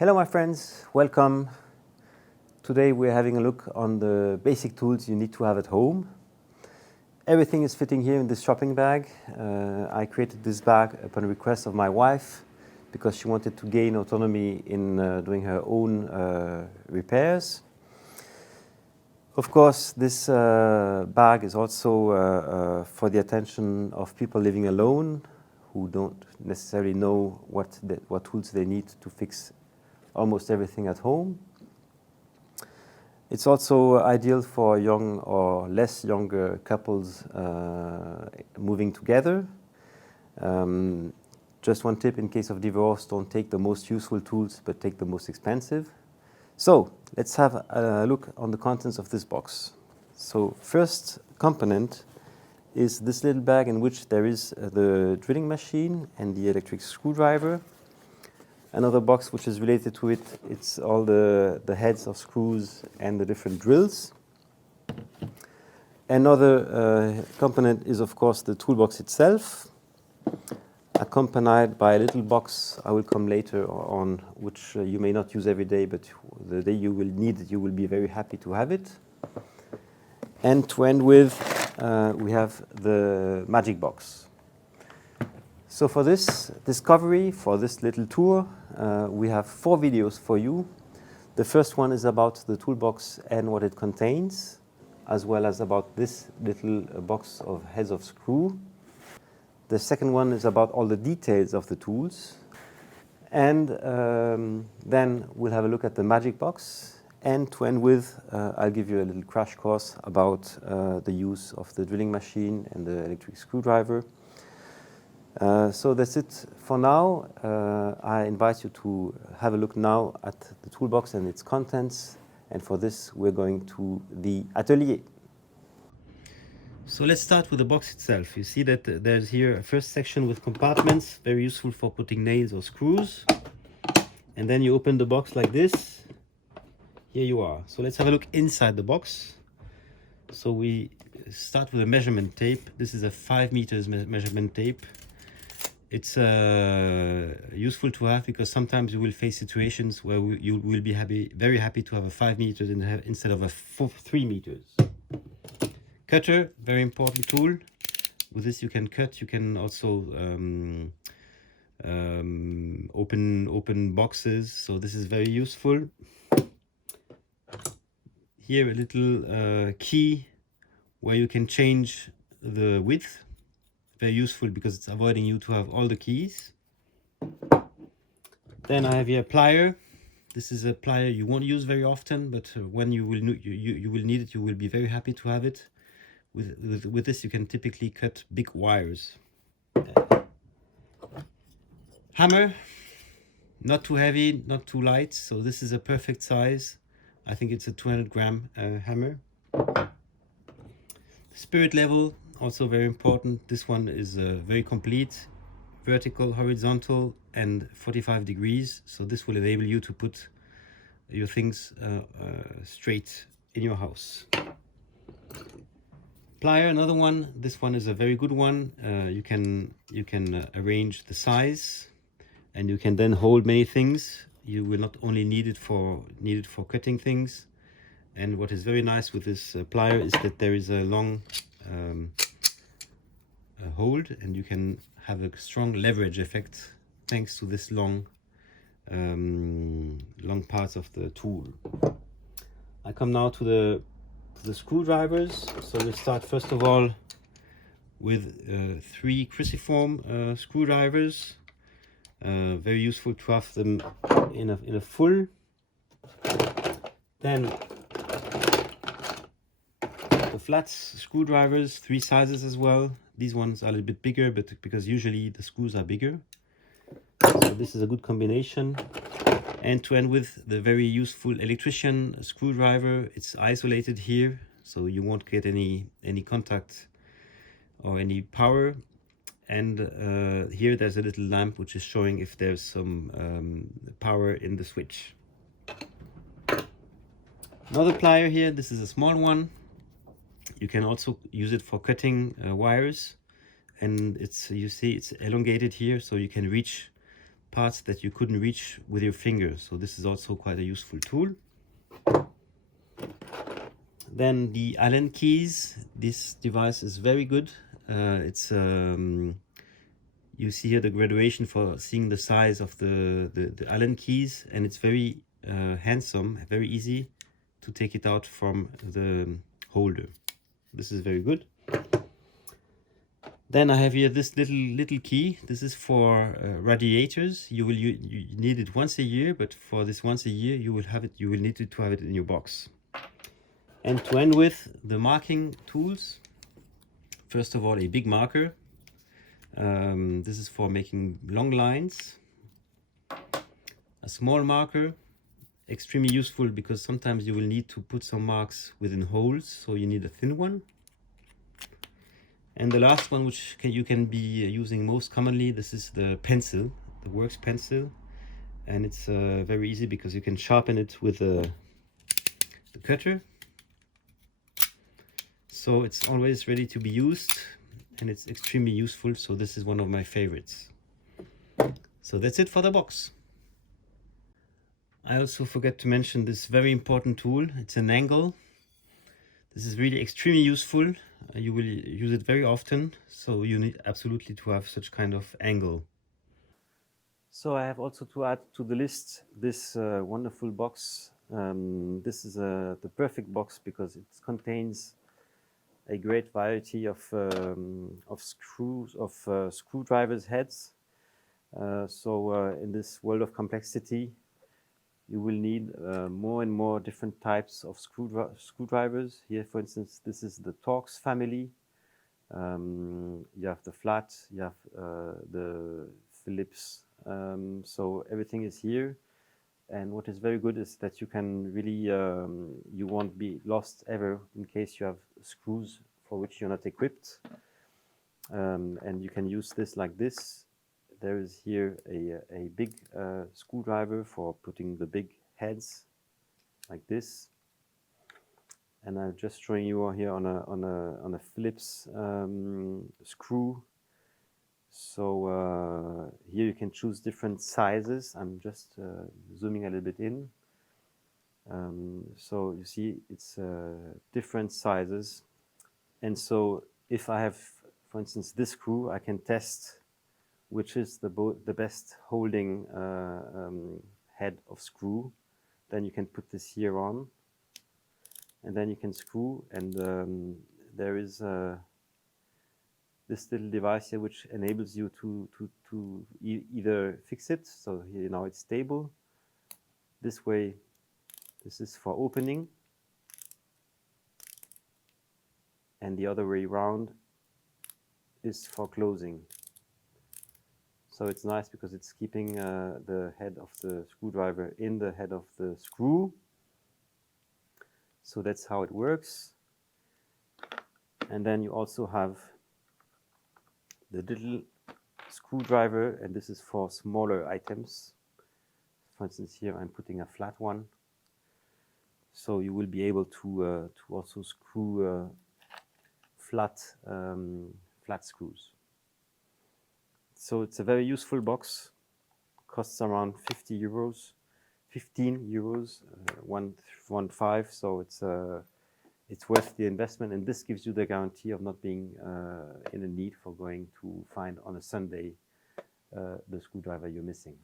Hello my friends, welcome. Today we're having a look on the basic tools you need to have at home. Everything is fitting here in this shopping bag. I created this bag upon request of my wife because she wanted to gain autonomy in doing her own repairs. Of course, this bag is also for the attention of people living alone who don't necessarily know what tools they need to fix almost everything at home. It's also ideal for young or less younger couples moving together. Just one tip in case of divorce, don't take the most useful tools, but take the most expensive. So let's have a look on the contents of this box. So first component is this little bag in which there is the drilling machine and the electric screwdriver. Another box which is related to it, it's all the heads of screws and the different drills. Another component is of course the toolbox itself, accompanied by a little box. I will come later on, which you may not use every day, but the day you will need it, you will be very happy to have it. And to end with, we have the magic box. So for this discovery, for this little tour, we have 4 videos for you. The first one is about the toolbox and what it contains, as well as about this little box of heads of screw. The second one is about all the details of the tools. And then we'll have a look at the magic box. And to end with, I'll give you a little crash course about the use of the drilling machine and the electric screwdriver. So that's it for now. I invite you to have a look now at the toolbox and its contents. And for this, we're going to the atelier. So let's start with the box itself. You see that there's here a first section with compartments, very useful for putting nails or screws. And then you open the box like this. Here you are. So let's have a look inside the box. So we start with a measurement tape. This is a 5 meters measurement tape. It's useful to have because sometimes you will face situations where you will be very happy to have a 5 meters instead of a 3 meters. Cutter, very important tool. With this you can cut. You can also open boxes. So this is very useful. Here a little key where you can change the width. Very useful because it's avoiding you to have all the keys. Then I have here a plier. This is a plier you won't use very often, but when you will need it, you will be very happy to have it. With this, you can typically cut big wires. Hammer, not too heavy, not too light. So this is a perfect size. I think it's a 200-gram hammer. Spirit level, also very important. This one is very complete, vertical, horizontal, and 45 degrees. So this will enable you to put your things straight in your house. Plier, another one. This one is a very good one. You can arrange the size, and you can then hold many things. You will not only need it for cutting things. And what is very nice with this plier is that there is a long hold, and you can have a strong leverage effect thanks to this long parts of the tool. I come now to the screwdrivers. So we start first of all with 3 cruciform screwdrivers. Very useful to have them in a full. Then the flat screwdrivers, 3 sizes as well. These ones are a little bit bigger, but because usually the screws are bigger. So this is a good combination. And to end with the very useful electrician screwdriver. It's isolated here, so you won't get any contact or any power. And here there's a little lamp which is showing if there's some power in the switch. Another plier here. This is a small one. You can also use it for cutting wires, and you see it's elongated here, so you can reach parts that you couldn't reach with your fingers. So this is also quite a useful tool. Then the Allen keys. This device is very good. It's you see here the graduation for seeing the size of the Allen keys, and it's very handsome, very easy to take it out from the holder. This is very good. Then I have here this little key. This is for radiators. You need it once a year, but for this once a year you will need to have it in your box. And to end with the marking tools. First of all, a big marker. This is for making long lines. A small marker, extremely useful because sometimes you will need to put some marks within holes, so you need a thin one. And the last one, which you can be using most commonly, this is the pencil, the works pencil. And it's very easy because you can sharpen it with the cutter. So it's always ready to be used, and it's extremely useful. So this is one of my favorites. So that's it for the box. I also forgot to mention this very important tool. It's an angle. This is really extremely useful. You will use it very often, so you need absolutely to have such kind of angle. So I have also to add to the list this wonderful box. This is the perfect box because it contains a great variety of screwdrivers heads. In this world of complexity, you will need more and more different types of screwdrivers. Here, for instance, this is the Torx family. You have the flat, you have the Phillips. So everything is here. And what is very good is that you can really, you won't be lost ever in case you have screws for which you're not equipped. And you can use this like this. There is here a big screwdriver for putting the big heads like this. And I'm just showing you here on a Phillips screw. So here you can choose different sizes. I'm just zooming a little bit in. So you see it's different sizes. And so if I have, for instance, this screw, I can test which is the best holding head of screw. Then you can put this here on, and then you can screw, and there is this little device here which enables you to either fix it, so here now it's stable. This way, this is for opening, and the other way around is for closing. So it's nice because it's keeping the head of the screwdriver in the head of the screw. So that's how it works. And then you also have the little screwdriver, and this is for smaller items. For instance, here I'm putting a flat one. So you will be able to also screw flat screws. So it's a very useful box. Costs around 50 euros, 15 euros, 1.15. So it's worth the investment, and this gives you the guarantee of not being in a need for going to find on a Sunday the screwdriver you're missing.